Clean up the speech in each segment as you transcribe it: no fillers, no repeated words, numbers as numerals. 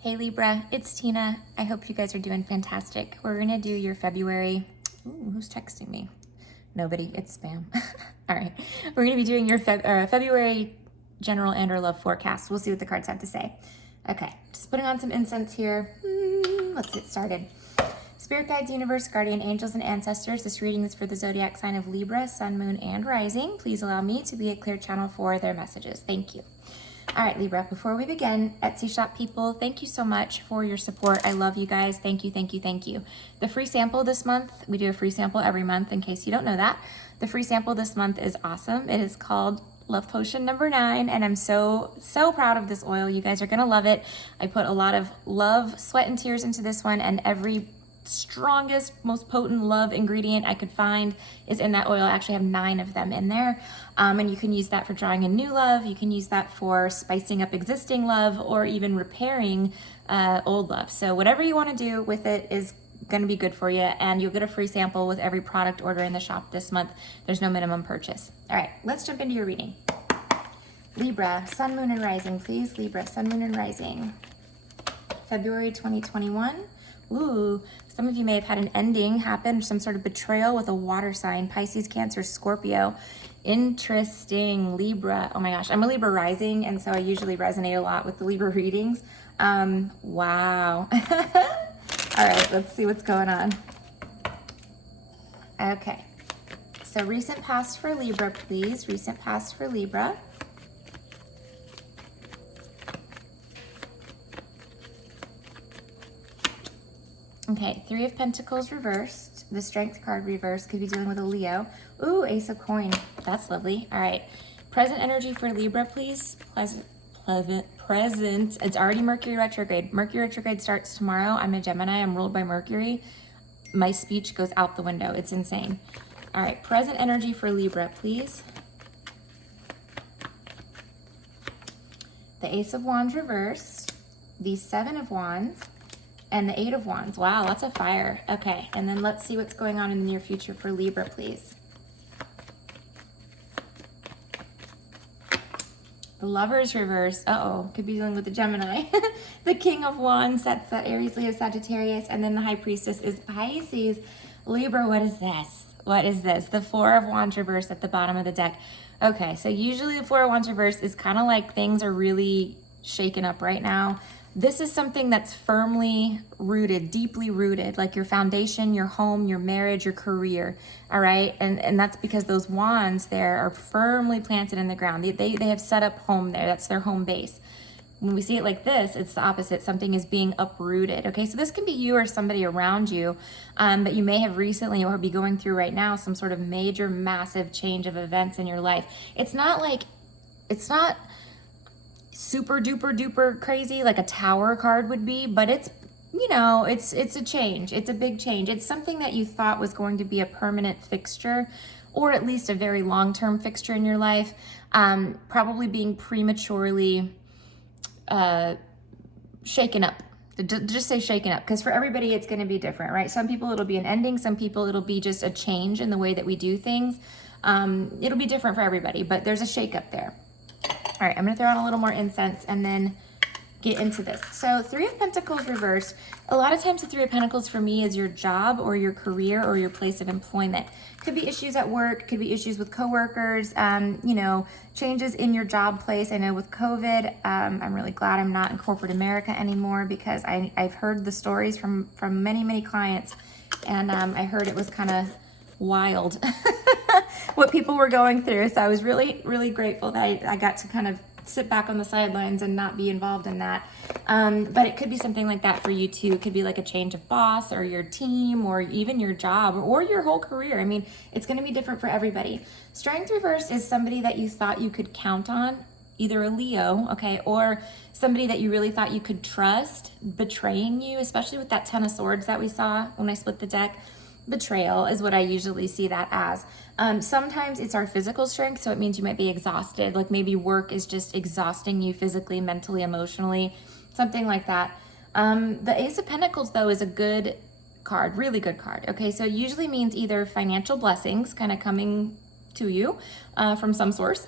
Hey Libra, it's Tina. I hope you guys are doing fantastic. We're gonna do your February, ooh, who's texting me? Nobody, it's spam. All right, we're gonna be doing your February general and or love forecast. We'll see what the cards have to say. Okay, just putting on some incense here. Let's get started. Spirit guides, universe, guardian angels, and ancestors. This reading is for the zodiac sign of Libra, sun, moon, and rising. Please allow me to be a clear channel for their messages. Thank you. All right, Libra, before we begin, Etsy shop people, thank you so much for your support. I love you guys. Thank you, thank you, thank you. The free sample this month, we do a free sample every month in case you don't know that. The free sample this month is awesome. It is called Love Potion number 9, and I'm so proud of this oil. You guys are gonna love it. I put a lot of love, sweat, and tears into this one, and every strongest, most potent love ingredient I could find is in that oil. I actually have 9 of them in there. And you can use that for drawing in new love. You can use that for spicing up existing love or even repairing old love. So whatever you want to do with it is going to be good for you. And you'll get a free sample with every product order in the shop this month. There's no minimum purchase. All right, let's jump into your reading. Libra, sun, moon, and rising, please. Libra, sun, moon, and rising. February 2021. Ooh, some of you may have had an ending happen, some sort of betrayal with a water sign, Pisces, Cancer, Scorpio. Interesting. Libra. Oh my gosh, I'm a Libra rising, and so I usually resonate a lot with the Libra readings. Wow. All right, let's see what's going on. Okay, so recent past for Libra, please. Recent past for Libra. Okay, 3 of Pentacles reversed. The Strength card reversed. Could be dealing with a Leo. Ooh, Ace of Coin. That's lovely. All right. Present energy for Libra, please. Present. It's already Mercury retrograde. Mercury retrograde starts tomorrow. I'm a Gemini. I'm ruled by Mercury. My speech goes out the window. It's insane. All right. Present energy for Libra, please. The Ace of Wands reversed. The 7 of Wands. And the 8 of Wands. Wow, lots of fire. Okay, and then let's see what's going on in the near future for Libra, please. The Lovers reverse. Uh-oh, could be dealing with the Gemini. The King of Wands, that's that Aries, Leo, Sagittarius. And then the High Priestess is Pisces. Libra, what is this? What is this? The 4 of Wands reverse at the bottom of the deck. Okay, so usually the 4 of Wands reverse is kind of like things are really shaken up right now. This is something that's firmly rooted, deeply rooted, like your foundation, your home, your marriage, your career, all right? And that's because those wands there are firmly planted in the ground. They have set up home there. That's their home base. When we see it like this, it's the opposite. Something is being uprooted, okay? So this can be you or somebody around you, but you may have recently or be going through right now some sort of major, massive change of events in your life. It's not super duper duper crazy like a Tower card would be, but it's, you know, it's a change. It's a big change. It's something that you thought was going to be a permanent fixture, or at least a very long-term fixture in your life, probably being prematurely shaken up. Just say shaken up, because for everybody it's going to be different, right? Some people it'll be an ending, some people it'll be just a change in the way that we do things. It'll be different for everybody, but there's a shake-up there. All right, I'm gonna throw on a little more incense and then get into this. So 3 of Pentacles reversed. A lot of times the 3 of Pentacles for me is your job or your career or your place of employment. Could be issues at work, could be issues with coworkers, you know, changes in your job place. I know with COVID, I'm really glad I'm not in corporate America anymore, because I've heard the stories from many clients, and I heard it was kind of wild what people were going through. So I was really grateful that I got to kind of sit back on the sidelines and not be involved in that. But it could be something like that for you too. It could be like a change of boss or your team or even your job or your whole career. I mean, it's going to be different for everybody. Strength reverse is somebody that you thought you could count on, either a Leo, okay, or somebody that you really thought you could trust betraying you, especially with that 10 of Swords that we saw when I split the deck. Betrayal is what I usually see that as. Sometimes it's our physical strength, so it means you might be exhausted, like maybe work is just exhausting you physically, mentally, emotionally, something like that. The Ace of Pentacles, though, is a good card, really good card. Okay, so it usually means either financial blessings kind of coming to you from some source.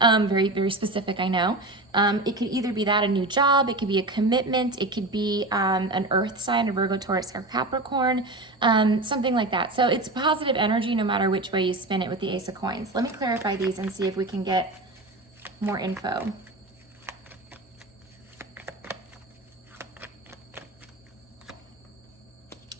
Very, very specific, I know. It could either be that, a new job, it could be a commitment, it could be an earth sign, a Virgo, Taurus, or Capricorn, something like that. So it's positive energy no matter which way you spin it with the Ace of Coins. Let me clarify these and see if we can get more info.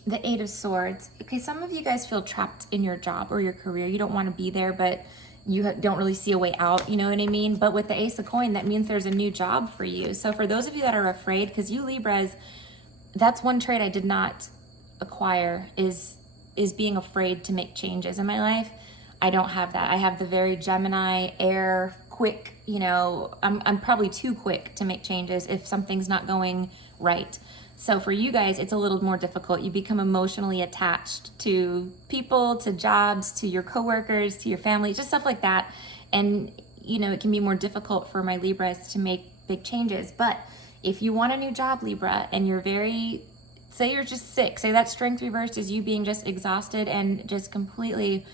The Eight of Swords. Okay, some of you guys feel trapped in your job or your career. You don't want to be there, but you don't really see a way out, you know what I mean? But with the Ace of Coin, that means there's a new job for you. So for those of you that are afraid, because you Libras, that's one trait I did not acquire, is being afraid to make changes in my life. I don't have that. I have the very Gemini, air, quick, you know, I'm probably too quick to make changes if something's not going right. So for you guys, it's a little more difficult. You become emotionally attached to people, to jobs, to your coworkers, to your family, just stuff like that. And, you know, it can be more difficult for my Libras to make big changes. But if you want a new job, Libra, and you're say you're just sick, say that strength reversed is you being just exhausted and just completely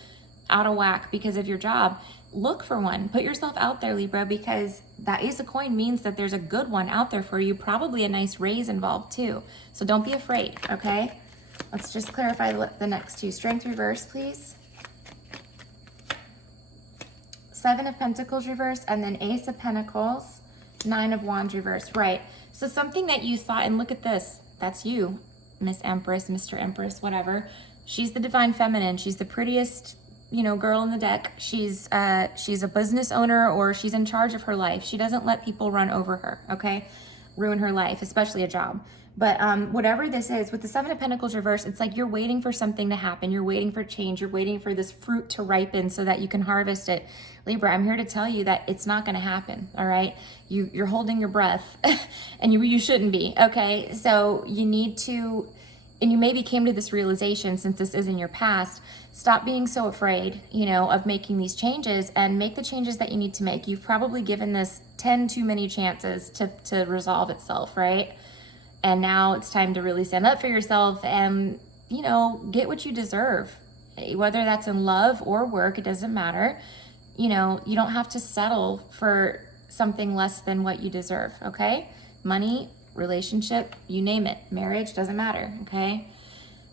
out of whack because of your job, look for one. Put yourself out there, Libra, because that Ace of Coin means that there's a good one out there for you, probably a nice raise involved too. So don't be afraid, okay? Let's just clarify the next two. Strength reverse, please. Seven of Pentacles reverse, and then Ace of Pentacles, Nine of Wands reverse. Right. So something that you thought, and look at this, that's you, Miss Empress, Mr. Empress, whatever. She's the divine feminine. She's the prettiest, you know, girl in the deck. She's a business owner, or she's in charge of her life. She doesn't let people run over her, okay? Ruin her life, especially a job. But whatever this is, with the Seven of Pentacles reverse, it's like you're waiting for something to happen. You're waiting for change. You're waiting for this fruit to ripen so that you can harvest it. Libra, I'm here to tell you that it's not going to happen, all right? You're holding your breath, and you shouldn't be, okay? So you need to, and you maybe came to this realization since this is in your past, stop being so afraid, you know, of making these changes and make the changes that you need to make. You've probably given this 10 too many chances to resolve itself, right? And now it's time to really stand up for yourself and, you know, get what you deserve. Whether that's in love or work, it doesn't matter. You know, you don't have to settle for something less than what you deserve, okay? Money, relationship, you name it. Marriage, doesn't matter, okay?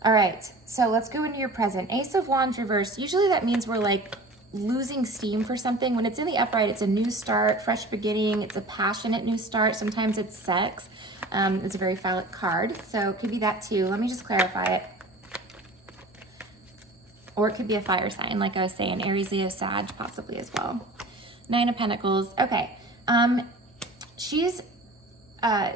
All right, so let's go into your present. Ace of Wands reverse. Usually that means we're like losing steam for something. When it's in the upright, it's a new start, fresh beginning. It's a passionate new start. Sometimes it's sex. It's a very phallic card, so it could be that too. Let me just clarify it. Or it could be a fire sign, like I was saying, Aries, Leo, Sag, possibly as well. Nine of Pentacles. Okay, she's I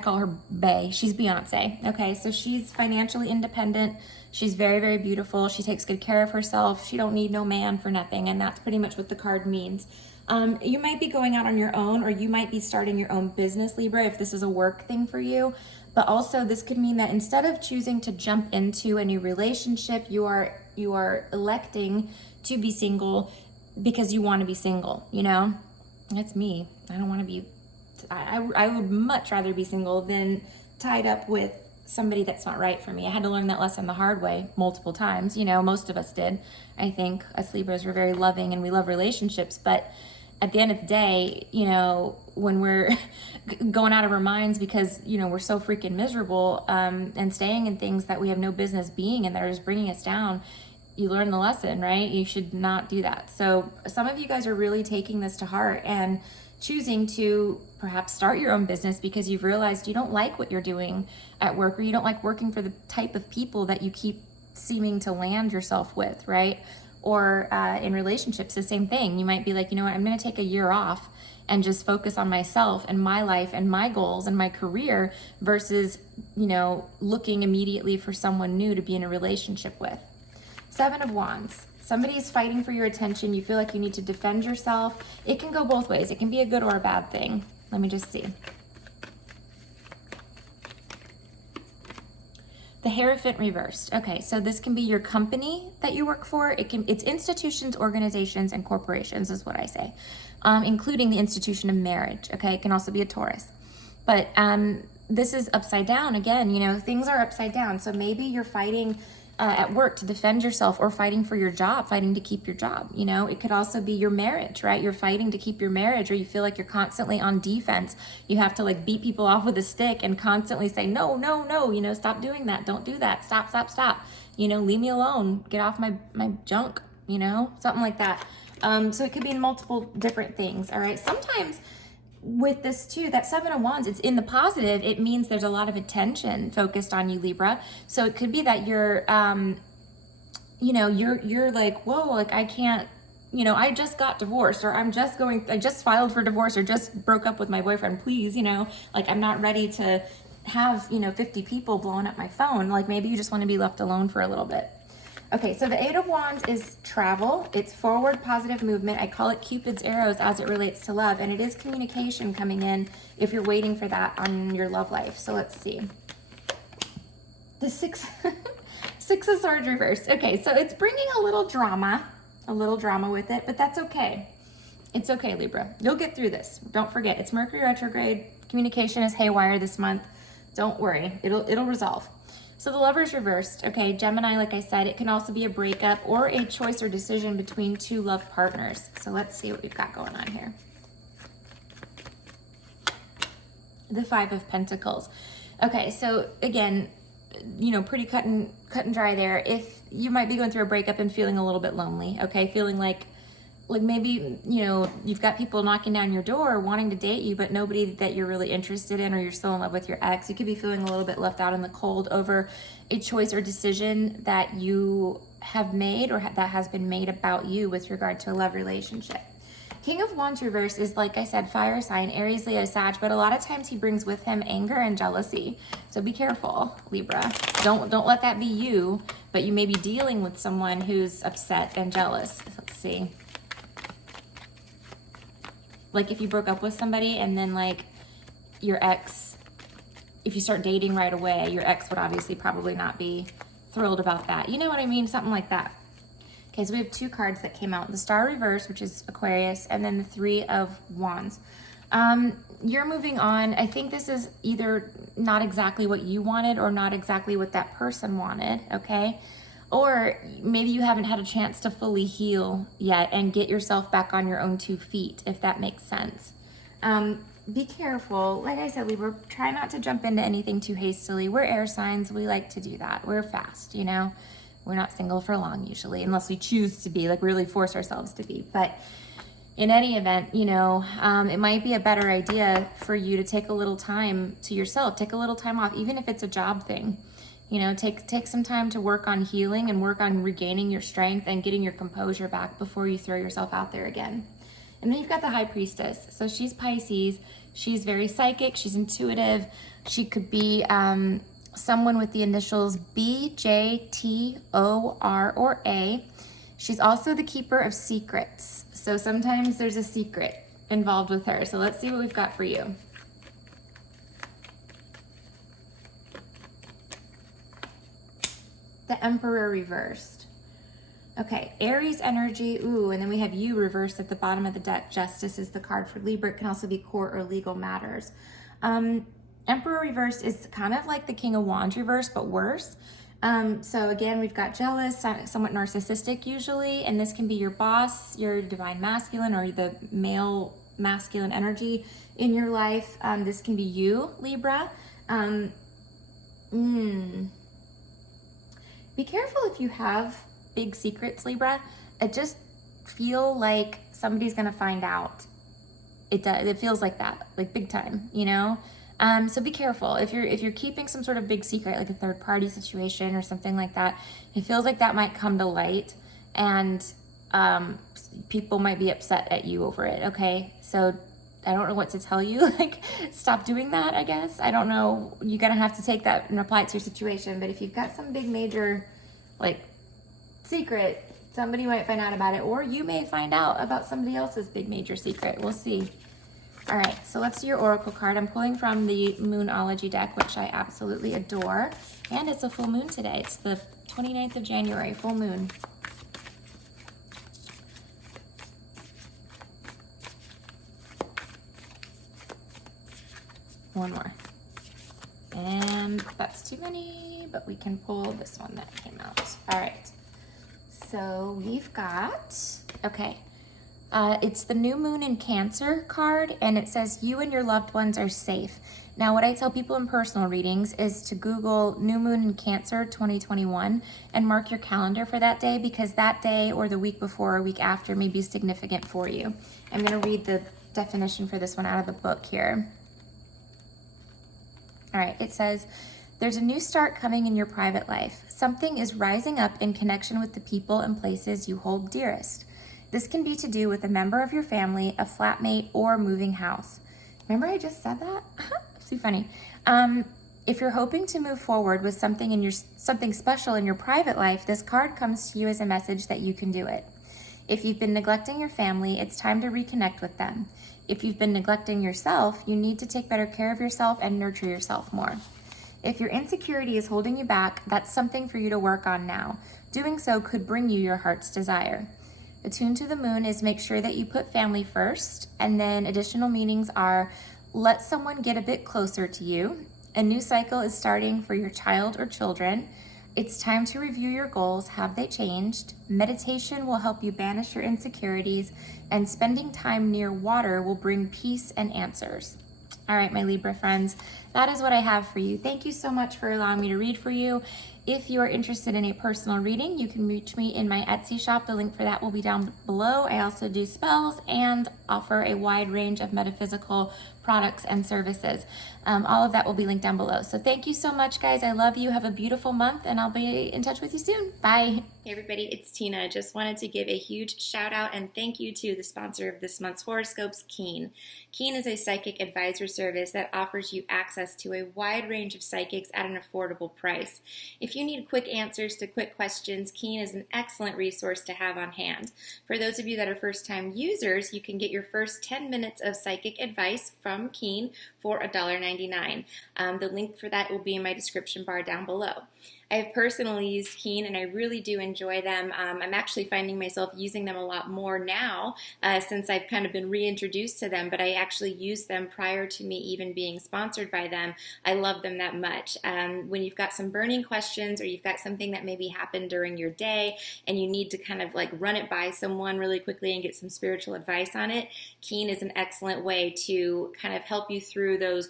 call her Bae. She's Beyonce. Okay, so she's financially independent. She's very, very beautiful. She takes good care of herself. She don't need no man for nothing, and that's pretty much what the card means. You might be going out on your own, or you might be starting your own business, Libra, if this is a work thing for you. But also this could mean that instead of choosing to jump into a new relationship, you are electing to be single because you want to be single, you know? That's me. I don't want to be, I would much rather be single than tied up with somebody that's not right for me. I had to learn that lesson the hard way multiple times. You know, most of us did. I think us Libras were very loving and we love relationships, but at the end of the day, you know, when we're going out of our minds because, you know, we're so freaking miserable and staying in things that we have no business being and that are just bringing us down, you learn the lesson, right? You should not do that. So some of you guys are really taking this to heart and choosing to perhaps start your own business because you've realized you don't like what you're doing at work, or you don't like working for the type of people that you keep seeming to land yourself with, right? Or in relationships, the same thing. You might be like, you know what, I'm going to take a year off and just focus on myself and my life and my goals and my career versus, you know, looking immediately for someone new to be in a relationship with. Seven of Wands. Somebody is fighting for your attention. You feel like you need to defend yourself. It can go both ways. It can be a good or a bad thing. Let me just see. The Hierophant reversed. Okay, so this can be your company that you work for. It's institutions, organizations, and corporations is what I say, including the institution of marriage. Okay, it can also be a Taurus. But this is upside down again. You know, things are upside down. So maybe you're fighting at work to defend yourself, or fighting for your job, fighting to keep your job. You know, it could also be your marriage, right? You're fighting to keep your marriage, or you feel like you're constantly on defense. You have to like beat people off with a stick and constantly say, no, no, no, you know, stop doing that. Don't do that. Stop, stop, stop. You know, leave me alone. Get off my junk, you know, something like that. So it could be multiple different things. All right. Sometimes with this too, that 7 of Wands, it's in the positive. It means there's a lot of attention focused on you, Libra. So it could be that you're, you know, you're like, whoa, like I can't, you know, I just got divorced, or I just filed for divorce, or just broke up with my boyfriend. Please, you know, like I'm not ready to have, you know, 50 people blowing up my phone. Like maybe you just want to be left alone for a little bit. Okay, so the 8 of Wands is travel. It's forward positive movement. I call it Cupid's arrows as it relates to love, and it is communication coming in if you're waiting for that on your love life. So let's see. The Six of Swords reversed. Okay, so it's bringing a little drama with it, but that's okay. It's okay, Libra. You'll get through this. Don't forget, it's Mercury retrograde. Communication is haywire this month. Don't worry, it'll resolve. So the Lover's reversed. Okay, Gemini, like I said, it can also be a breakup or a choice or decision between two love partners. So let's see what we've got going on here. The 5 of Pentacles. Okay, so again, you know, pretty cut and dry there. If you might be going through a breakup and feeling a little bit lonely, okay, feeling like maybe, you know, you've got people knocking down your door wanting to date you, but nobody that you're really interested in, or you're still in love with your ex. You could be feeling a little bit left out in the cold over a choice or decision that you have made, or that has been made about you with regard to a love relationship. King of Wands reverse is, like I said, fire sign, Aries, Leo, Sag, but a lot of times he brings with him anger and jealousy. So be careful, Libra. Don't let that be you, but you may be dealing with someone who's upset and jealous. Let's see. Like if you broke up with somebody and then like your ex, if you start dating right away, your ex would obviously probably not be thrilled about that. You know what I mean? Something like that. Okay, so we have 2 cards that came out. The Star reverse, which is Aquarius, and then the 3 of Wands. You're moving on. I think this is either not exactly what you wanted or not exactly what that person wanted, okay? Or maybe you haven't had a chance to fully heal yet and get yourself back on your own 2 feet, if that makes sense. Be careful. Like I said, Libra, try not to jump into anything too hastily. We're air signs. We like to do that. We're fast, you know? We're not single for long usually, unless we choose to be, like really force ourselves to be. But in any event, you know, it might be a better idea for you to take a little time to yourself, take a little time off, even if it's a job thing. You know, take some time to work on healing and work on regaining your strength and getting your composure back before you throw yourself out there again. And then you've got the High Priestess. So she's Pisces. She's very psychic. She's intuitive. She could be someone with the initials B, J, T, O, R, or A. She's also the keeper of secrets. So sometimes there's a secret involved with her. So let's see what we've got for you. The Emperor reversed. Okay, Aries energy, ooh, and then we have you reversed at the bottom of the deck. Justice is the card for Libra. It can also be court or legal matters. Emperor reversed is kind of like the King of Wands reversed, but worse. So again, we've got jealous, somewhat narcissistic usually, and this can be your boss, your divine masculine, or the male masculine energy in your life. This can be you, Libra. Be careful if you have big secrets, Libra. I just feel like somebody's gonna find out. It feels like that, like big time, you know? So be careful if you're keeping some sort of big secret, like a third party situation or something like that. It feels like that might come to light, and people might be upset at you over it. Okay, so I don't know what to tell you. Like, stop doing that, I guess. I don't know. You're gonna have to take that and apply it to your situation. But if you've got some big major, like, secret, somebody might find out about it, or you may find out about somebody else's big major secret. We'll see. All right, so let's do your oracle card. I'm pulling from the Moonology deck, which I absolutely adore. And it's a full moon today. It's the 29th of January, full moon. One more. And that's too many, but we can pull this one that came out. All right, so we've got, okay. It's the new moon in Cancer card, and it says you and your loved ones are safe. Now, what I tell people in personal readings is to Google new moon in Cancer 2021 and mark your calendar for that day, because that day or the week before or week after may be significant for you. I'm going to read the definition for this one out of the book here. All right, it says, there's a new start coming in your private life. Something is rising up in connection with the people and places you hold dearest. This can be to do with a member of your family, a flatmate, or moving house. Remember I just said that? It's too funny. If you're hoping to move forward with something special in your private life, this card comes to you as a message that you can do it. If you've been neglecting your family, it's time to reconnect with them. If you've been neglecting yourself, you need to take better care of yourself and nurture yourself more. If your insecurity is holding you back, that's something for you to work on now. Doing so could bring you your heart's desire. Attuned to the moon is make sure that you put family first, and then additional meanings are let someone get a bit closer to you. A new cycle is starting for your child or children. It's time to review your goals. Have they changed? Meditation will help you banish your insecurities, and spending time near water will bring peace and answers. All right, my Libra friends, that is what I have for you. Thank you so much for allowing me to read for you. If you are interested in a personal reading, you can reach me in my Etsy shop. The link for that will be down below. I also do spells and offer a wide range of metaphysical products and services. All of that will be linked down below. So thank you so much, guys. I love you. Have a beautiful month, and I'll be in touch with you soon. Bye. Hey everybody, it's Tina. Just wanted to give a huge shout out and thank you to the sponsor of this month's horoscopes, Keen. Keen is a psychic advisor service that offers you access to a wide range of psychics at an affordable price. If you need quick answers to quick questions, Keen is an excellent resource to have on hand. For those of you that are first-time users, you can get your first 10 minutes of psychic advice from Keen for $1.99. The link for that will be in my description bar down below. I have personally used Keen, and I really do enjoy them. I'm actually finding myself using them a lot more now since I've kind of been reintroduced to them, but I actually used them prior to me even being sponsored by them. I love them that much. When you've got some burning questions, or you've got something that maybe happened during your day and you need to kind of like run it by someone really quickly and get some spiritual advice on it, Keen is an excellent way to kind of help you through those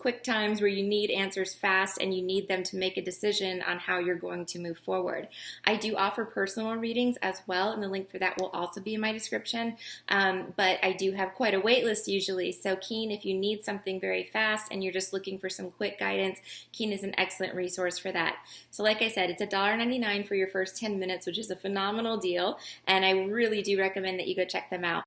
quick times where you need answers fast and you need them to make a decision on how you're going to move forward. I do offer personal readings as well, and the link for that will also be in my description, but I do have quite a wait list usually, so Keen, if you need something very fast and you're just looking for some quick guidance, Keen is an excellent resource for that. So like I said, it's $1.99 for your first 10 minutes, which is a phenomenal deal, and I really do recommend that you go check them out.